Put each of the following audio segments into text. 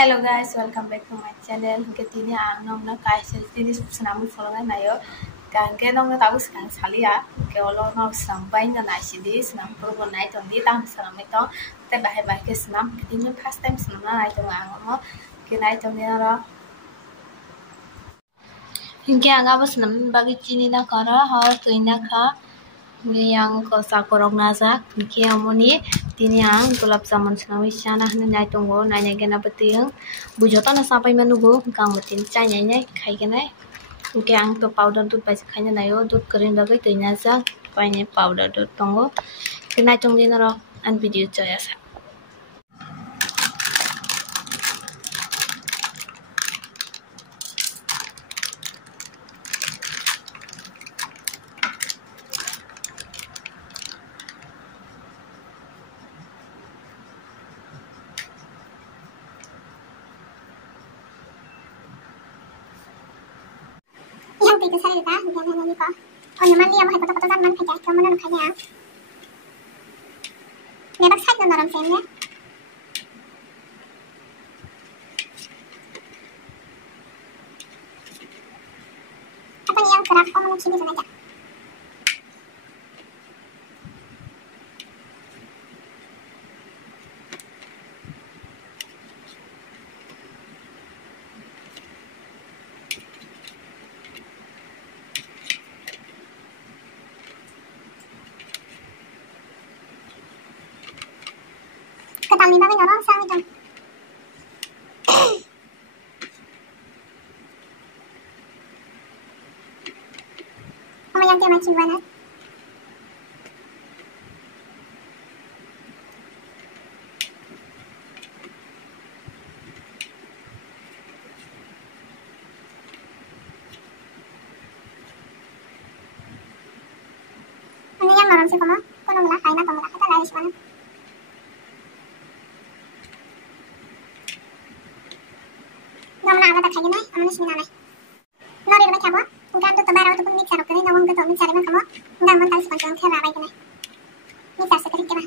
Hello guys, welcome back to my channel. Ketini ang nong na kaisa tini senam folongan nayo. Kangke nong na tahu sekarang salia. Ke olo nong sampai na nasi di senam purbo naik tuh di tahun senam itu. Te bahaya ke senam. Ketini first time senam na naik tuh ang mo. Ke naik tuh ni nara. Hingke angga bos senam bagi cini na kara har tuh ina ka. Yang ko sakorong nazak niki amoni tini ang gulab jamun senawi sana nai tunggu nanya gena beting bujoto na sampai menugu kang betin canya nyai kai genai niki ang to powder dut bai khanya nayo dut kering bagai tuina za paine powder dut tunggu kenai tunggu naro an video choya sa itu saya dah, jangan nyanyi kok. Oh, nyaman dia mau foto-foto zaman kayak kamu nang kayak. Nebak saya nang orang sini. Apa yang gerak kamu nang sini saja. Ketali banget orang sang itu. Kamu yang dia macam mana? Ini yang orang sih kamu? Kau nunggu lah, kaina tunggu lah, kita lari mana? Kayak gini, amannya sini nana. Nori udah coba, enggak tuh tebar atau pun mixer, oke? Ngomong ke tuh mixer emang kamu, enggak mau tahu sepanjang kira apa gini. Mixer sekali kira.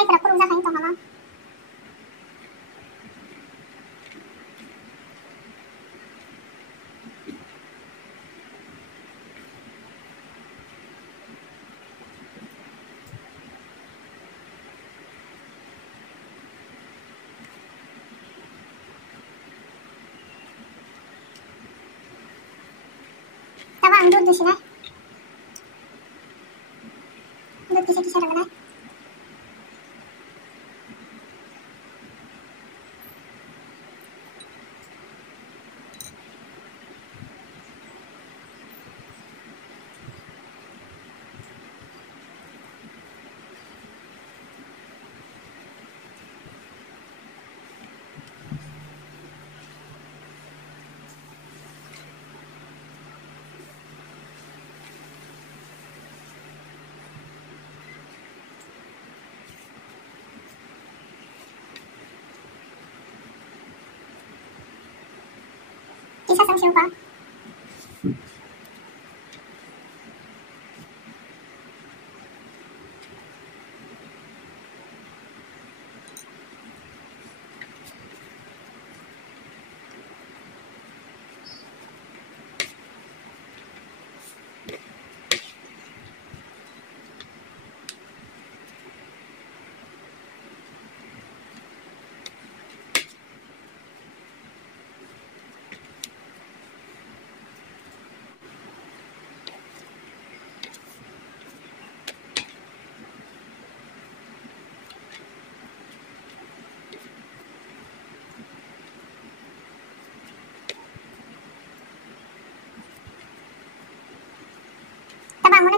Terus kurang kain tuh mama. Tahu anggur di sini. Anggur kisah-kisah mana? Kisah sama siapa?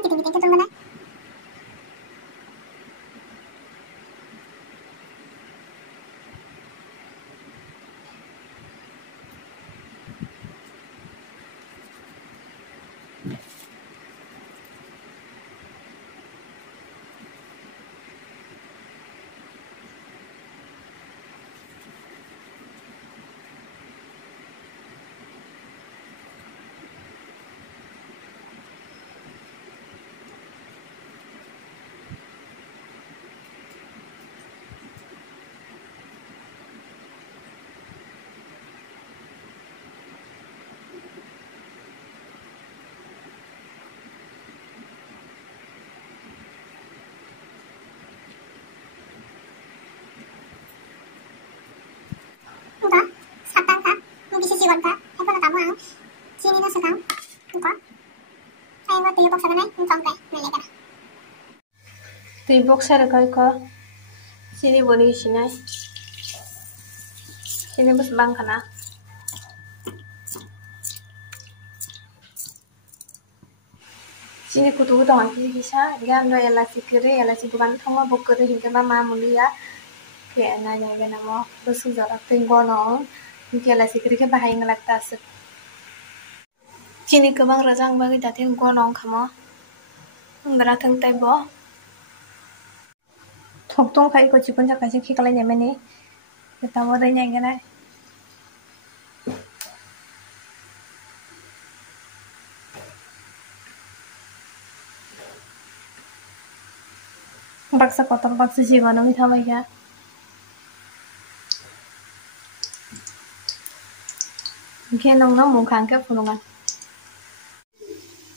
giting-giting tutun gana. 이거 사탕가 무기시 직원가 해보다 나무랑 지니는 수강 이거 아이고 되게 복사가네 정배 날래가라 Tui boksa da kai ko sini boni sinai sini bus bang kana sini kutu kutu anti bisa gan do ela sikure thongma bokure hingga ma mulia ke na nya ga namo besu jara tinggo no ke ela sikure ke bahai ngalakta ase sini kebang rajang bagi datin go nong khamo ngara thang tai bo thok tong khai ko chikon ja kaise khikala nyameni tamo re nya ga na baksa kotor baksa jiwa nang thamai ga ke nong no mung khang ke phunungan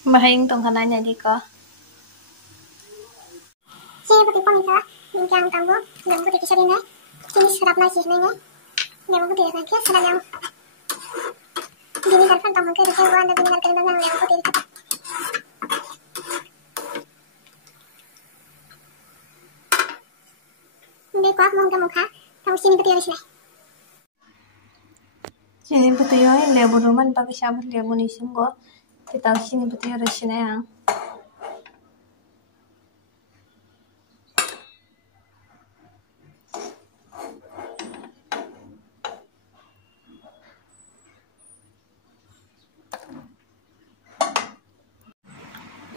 mahing tong khana nya di ko 지니부터 뻥이서 민기한 깡고 명부터 기셔리네 지니 수랍나 지시네네 내부부터 이렇게 사라냥 비니 잘판 똥은 그래도 세우고 한다 비니 잘 끓는 건 내부부터 이렇게 근데 꽉 뭔가 뭐가 다음 지니부터 열으시네 sini betul yo lebu roman bagi sahabat lebu ni sungguh kita sini betul yo resina yang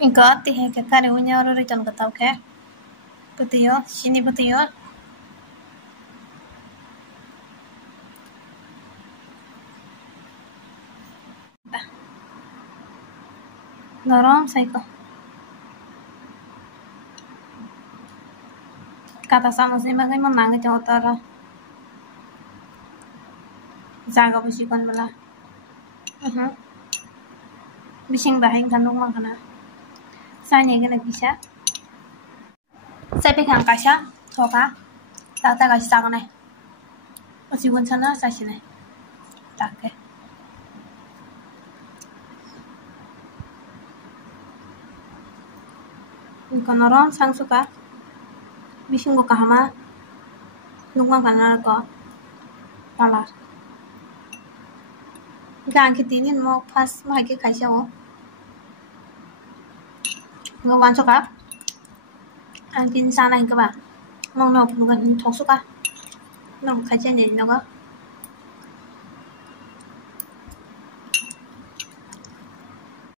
Ika tihe ke kare unya oro return ka tau ke betul yo sini betul yo Norom saiko kata sama sih magai memang ke otara jaga busikon bala bising bahing kandung makana sanya gana bisa saya pegang kasha thoka tak kasih tangan nih masih pun sana saya sini tak ke Konoron sang suka bising ko kahama nungma kana ko pala gang kitinin mo pas mahagi kasha mo Ngon suka angkin sana ke ba nong thok suka nong kajian jadi naga